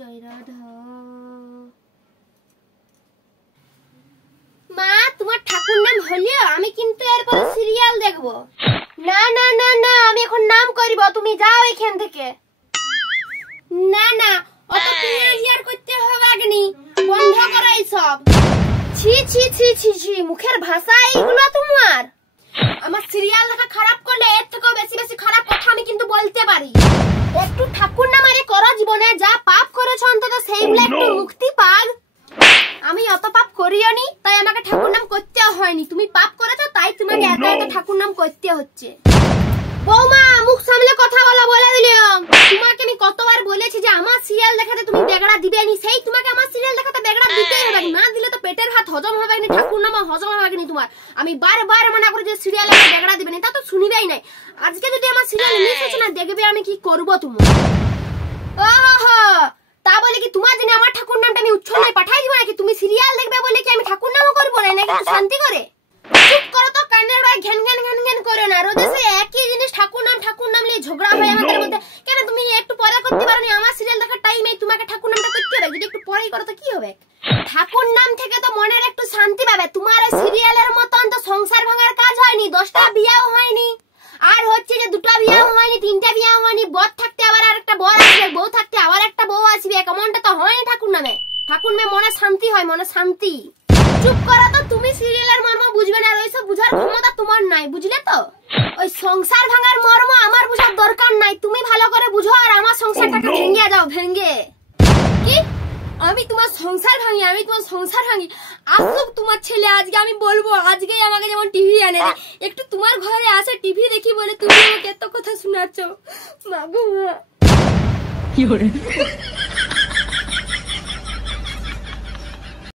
জয় রাধা। মা তোমার ঠাকুর নাম হলিও, আমি কিন্তু এরপরে সিরিয়াল দেখবো। না না না না, আমি এখন নাম করব, তুমি যাও এখান থেকে। না না, অত ক্লিয়ার করতে হবে আগনি, বন্ধ করো সব। ছি ছি ছি ছি ছি, মুখের ভাষা এইগুলো তোমার। আমার সিরিয়াল দেখা খারাপ করলে এর থেকেও বেশি বেশি খারাপ কথা আমি কিন্তু বলতে পারি। একটু ঠাকুর নাম আরে করো, জীবনে যা পাপ করেছো অন্তত সেইগুলো একটু মুক্তি পাক। আমি অত পাপ করিওনি, তাই আমাকে ঠাকুর নাম করতে হয়নি। তুমি পাপ করেছো তাই তোমাকে এত এত ঠাকুর নাম করতে হচ্ছে। বৌমা মুখ সামলে কথা বলা বলে দিলাম। তোমাকে আমি কতবার বলেছি যে আমার সিরিয়াল দেখাতে তুমি বেগড়া দিবে নি, সেই তোমাকে আমার সিরিয়াল দেখাতে বেগড়া দিতেই হবে। না দিলে তো পেটের ভাত হজম হবে না, ঠাকুর নাম হজম হবে না তোমার। আমি বারবার মানা করি যে সিরিয়ালে বেগড়া দিবে না, তা তো শুনিবেই নাই। আজকে যদি আমার সিরিয়াল মিস হচ্ছে না, দেখবে আমি কি করব তুমি। ওহো, তা বলে কি তোমার জন্য আমার ঠাকুর নামটা আমি উচ্ছন্নে পাঠাই দিব নাকি? তুমি সিরিয়াল দেখবে বলে কি আমি ঠাকুর নামও করবো না নাকি? একটু শান্তি করে চুপ করো তো, কানের ভাই ঘ্যান ঘ্যান ঘ্যান ঘ্যান করে না। রোদে সে একই জিনিস ঠাকুর নাম নিয়ে ঝগড়া হয় আমাদের মধ্যে। কেন তুমি একটু পরে করতে পারো না? আমার সিরিয়াল দেখার টাইমে তোমাকে ঠাকুর নামটা করতে হবে। যদি একটু পরেই করো তো কি হবে? ঠাকুর নাম থেকে তো মনের একটু শান্তি পাবে। তোমার সিরিয়ালের মতন তো সংসার ভাঙার কাজ হয়নি, 10টা বিয়াও হয়নি, আর হচ্ছে যে 2টা বিয়াও হয়নি, 3টা বিয়াও হয়নি। বর থাকতে আবার আরেকটা বর আসবে, বউ থাকতে আবার একটা বউ আসবে, কেমনটা তো হয়নি ঠাকুর নামে। ঠাকুর নামে মনে শান্তি হয়, মনে শান্তি। চুপ করো তো, তুমি সিরিয়ালের মর্ম বুঝবে না, আর ওইসব বুঝার ক্ষমতা তোমার নাই, বুঝলে তো? ওই সংসার ভাঙার মর্ম আমার বুঝার দরকার নাই, তুমি ভালো করে বুঝো আর আমার সংসারটাকে ভেঙে যাও, ভেঙে। কি আমি তোমার সংসার ভাঙি? আমি তোমার সংসার ভাঙি? আসুক তোমার ছেলে, আজকে আমি বলবো। আজকেই আমাকে যেমন টিভি এনে দে, একটু তোমার ঘরে আসে টিভি দেখি বলে তুমি আমাকে এত কথা শোনাচ্ছ। মা গো মা।